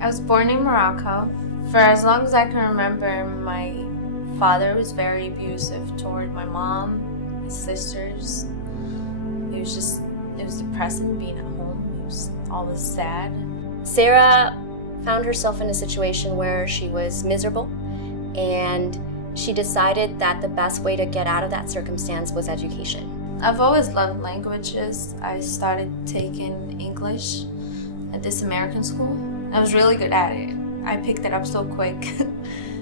I was born in Morocco. For as long as I can remember, my father was very abusive toward my mom, my sisters. It was depressing being at home. It was always sad. Sarah found herself in a situation where she was miserable, and she decided that the best way to get out of that circumstance was education. I've always loved languages. I started taking English at this American school. I was really good at it. I picked it up so quick.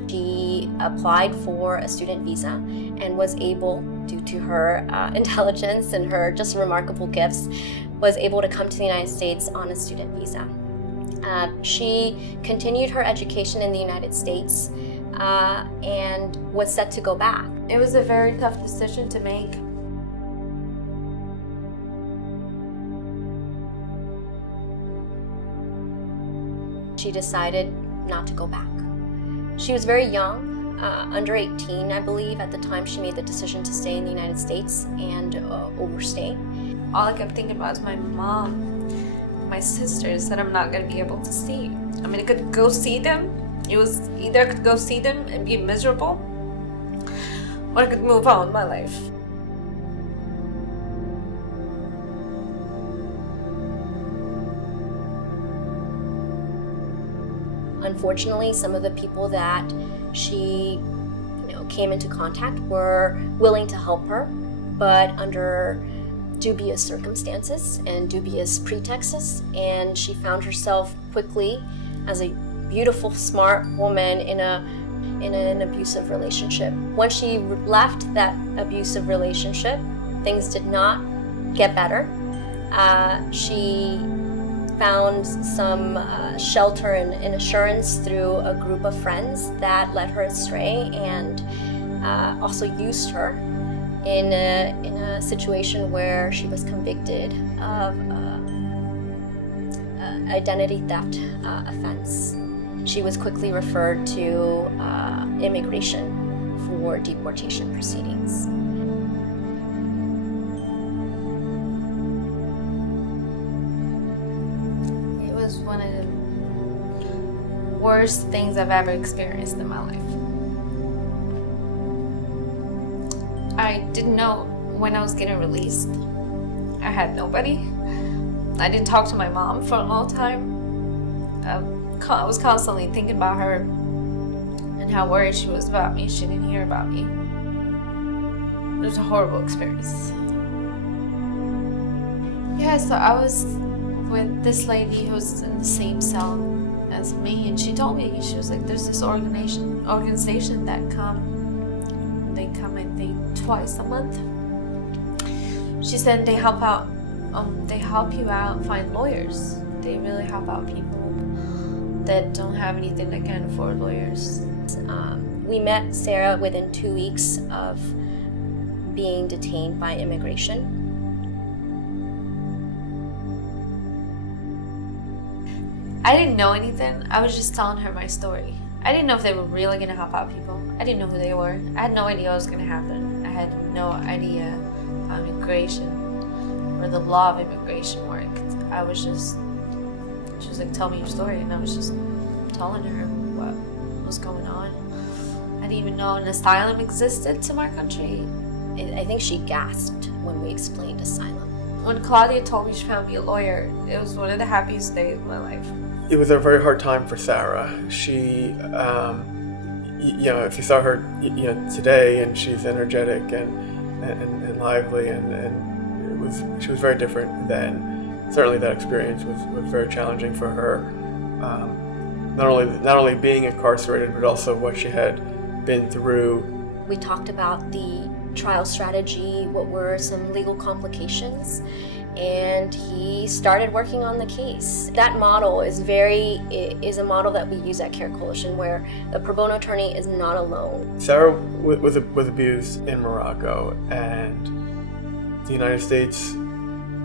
She applied for a student visa and was able, due to her intelligence and her just remarkable gifts, was able to come to the United States on a student visa. She continued her education in the United States and was set to go back. It was a very tough decision to make. She decided not to go back. She was very young, under 18, I believe, at the time she made the decision to stay in the United States and overstay. All I kept thinking about was my mom, my sisters that I'm not going to be able to see. I mean, I could go see them. It was either I could go see them and be miserable, or I could move on with my life. Unfortunately, some of the people that she came into contact were willing to help her, but under dubious circumstances and dubious pretexts, and she found herself quickly as a beautiful, smart woman in an abusive relationship. When she left that abusive relationship, things did not get better. She found some shelter and assurance through a group of friends that led her astray and also used her in a situation where she was convicted of identity theft offense. She was quickly referred to immigration for deportation proceedings. Was one of the worst things I've ever experienced in my life. I didn't know when I was getting released. I had nobody. I didn't talk to my mom for a long time. I was constantly thinking about her and how worried she was about me. She didn't hear about me. It was a horrible experience. Yeah, so I was with this lady who was in the same cell as me, and she told me, she was like, there's this organization that they come I think twice a month. She said they help you out find lawyers. They really help out people that don't have anything that can afford lawyers. We met Sarah within 2 weeks of being detained by immigration. I didn't know anything. I was just telling her my story. I didn't know if they were really going to help out people. I didn't know who they were. I had no idea what was going to happen. I had no idea how immigration or the law of immigration worked. She was like, tell me your story. And I was just telling her what was going on. I didn't even know an asylum existed to my country. I think she gasped when we explained asylum. When Claudia told me she found me a lawyer, it was one of the happiest days of my life. It was a very hard time for Sarah. She, if you saw her, today, and she's energetic and lively, and she was very different then. Certainly, that experience was very challenging for her. Not only being incarcerated, but also what she had been through. We talked about the trial strategy, what were some legal complications, and he started working on the case. That model is a model that we use at CAIR Coalition, where the pro bono attorney is not alone. Sarah was abused in Morocco, and the United States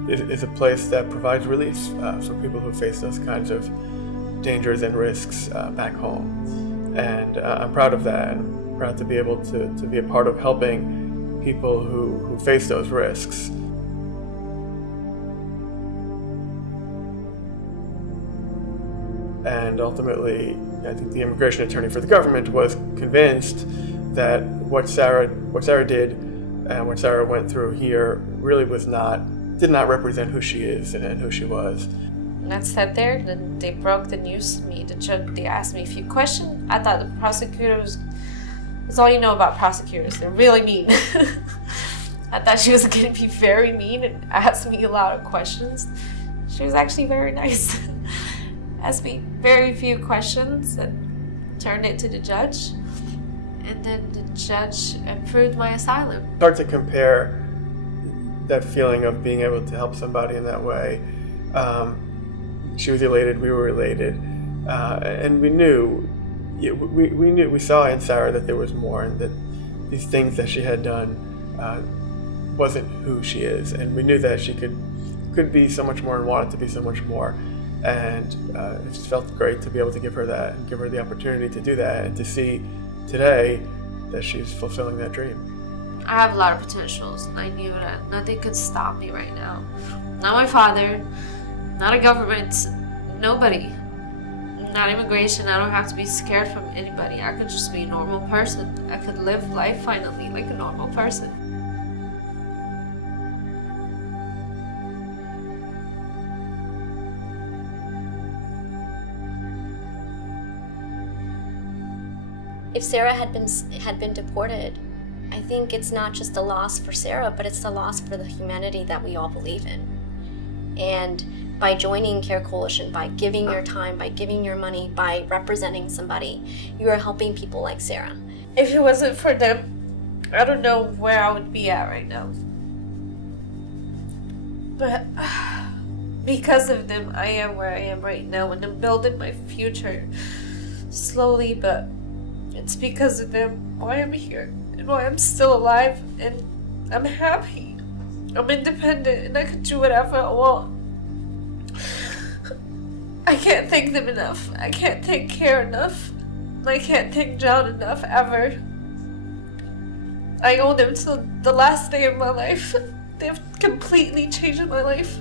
is a place that provides relief for people who face those kinds of dangers and risks back home. And I'm proud of that. I'm proud to be able to be a part of helping people who face those risks. And ultimately, I think the immigration attorney for the government was convinced that what Sarah did and what Sarah went through here really did not represent who she is and who she was. And I sat there, then they broke the news to me. The judge, they asked me a few questions. I thought the prosecutors, that's all you know about prosecutors, they're really mean. I thought she was going to be very mean and ask me a lot of questions. She was actually very nice. Asked me very few questions and turned it to the judge. And then the judge approved my asylum. It's hard to compare that feeling of being able to help somebody in that way. She was elated, we were elated, and we saw in Sarah that there was more, and that these things that she had done wasn't who she is, and we knew that she could be so much more and wanted to be so much more, and it just felt great to be able to give her that, and give her the opportunity to do that, and to see today that she's fulfilling that dream. I have a lot of potentials, and I knew that nothing could stop me right now. Not my father, not a government, nobody. Not immigration. I don't have to be scared from anybody. I could just be a normal person. I could live life finally like a normal person. If Sarah had been deported, I think it's not just a loss for Sarah, but it's a loss for the humanity that we all believe in. And by joining CAIR Coalition, by giving your time, by giving your money, by representing somebody, you are helping people like Sarah. If it wasn't for them, I don't know where I would be at right now. But because of them, I am where I am right now, and I'm building my future slowly, but it's because of them why I'm here and why I'm still alive, and I'm happy. I'm independent and I can do whatever I want. I can't thank them enough. I can't thank CAIR enough. I can't thank John enough ever. I owe them till the last day of my life. They've completely changed my life.